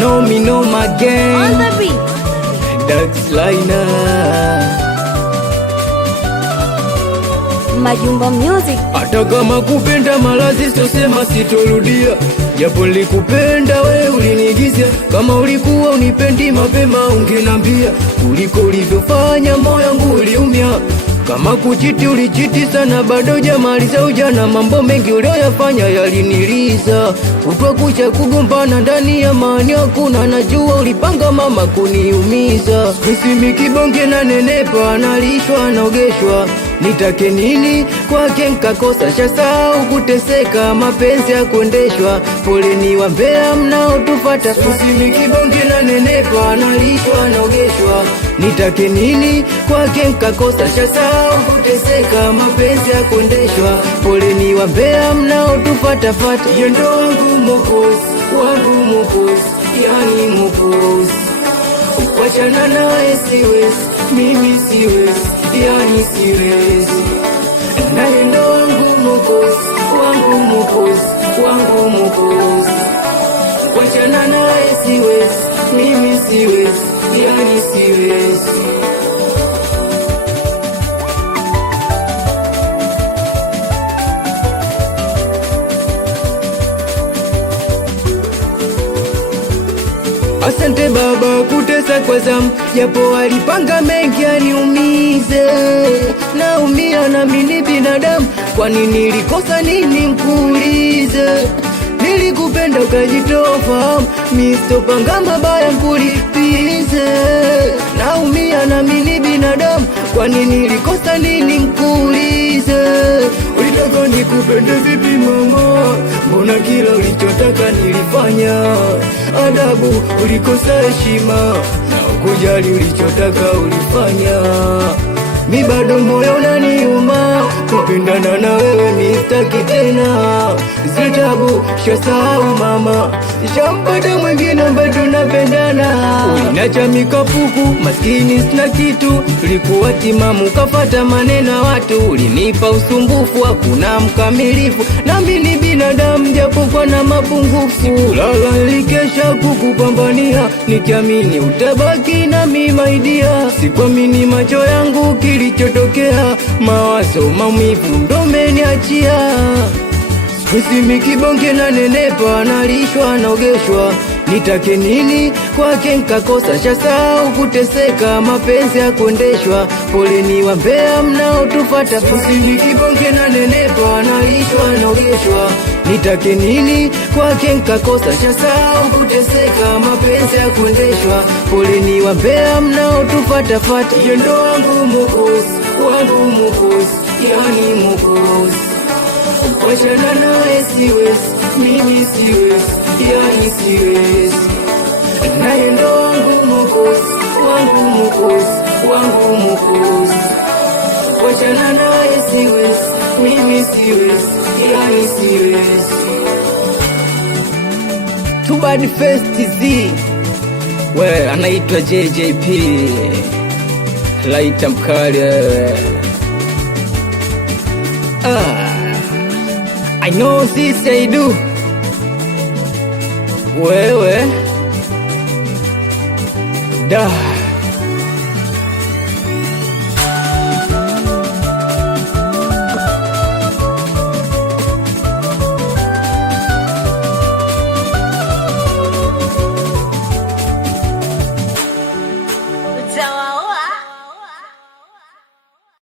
No me no my gang. On the beat. Dax Liner. Majumba Music. Hata kama kupenda malazi sosema sitorudia, japo nilikupenda we ulinigizia. Kama ulikuwa unipendi mapema ungenambia, kuliko ulivyofanya moyo wangu uliumia. Kama kuchiti ulichiti sana, bado jamaliza ujana. Mambo mengi ulioyafanya yaliniliza, kutwa kucha kugombana ndani ya amani hakuna. Najua ulipanga mama kuniumiza. Nisimi kibonge na nenepa, nalishwa naogeshwa, nitake nini kwake nkakosa. Shasahau kuteseka, mapenzi ya kuendeshwa. Poleni wa Mbeya mnaotufata. Nisimi kibonge na nenepa, nalishwa naogeshwa, nitake nini kwake nkakosa. Shasahau kuteseka, mapenzi ya kuendeshwa. Poleni wa Mbeya mnaotufata fata. Yendo wangu mokozi, wangu mokozi, yani mokozi. Wachana nawe siwezi, mimi siwezi, yani siwezi. Na yendo wangu mokozi, wangu mokozi, wangu mokozi. Wachana nawe siwezi, mimi siwezi, yani siwezi. Asante baba kutesa kwa zamu, japo alipanga mengi aniumize. Naumia na mimi binadamu, kwani nilikosa nini nkuulize? Nilikupenda ukajitoa fahamu, mistopanga mabaya nkulipize. Naumia na mimi binadamu, kwani nilikosa nini nkuulize? Ulitaka nikupende vipi mama? Mbona kila ulichotaka nilifanya? Adabu ulikosa heshima, na ukujali ulichotaka ulifanya. Mi bado moyo unaniuma, kupendana na wewe mistaki tena. Zitabu shasahau mama, shampata mwingine ambaye tunapendana. Ulinacha mikapuku, maskini sina kitu. Ulikuwa timamu kafata maneno ya watu. Ulinipa usumbufu, hakuna mkamilifu. Nami ni binadamu japo kwa na mapungufu. Lala nilikesha kukupambania, nikiamini utabaki na mimi my dear. Sikuamini macho yangu kilichotokea, mawazo maumivu ndo umeniachia. Nisimi kibonge na nenepa, nalishwa naogeshwa, nitake nini kwake nkakosa. Shasahau kuteseka, mapenzi ya kuendeshwa. Poleni wa Mbeya mnaotufata. Nisimi kibonge na nenepa, nalishwa naogeshwa, nitake nini kwake nkakosa. Shasahau kuteseka, mapenzi ya kuendeshwa. Poleni wa Mbeya mnaotufata fata. Yendo wangu mokozi, wangu mokozi, yani mokozi. Wachana nawe siwezi, mimi siwezi, yani siwezi. Na yendo wangu mokozi, wangu mokozi, wangu mokozi. Wachana nawe siwezi, mimi siwezi, yani siwezi. Too Bad Fest Z. We anaitwa JJP, Laita mkali. I know this I do. Wewe da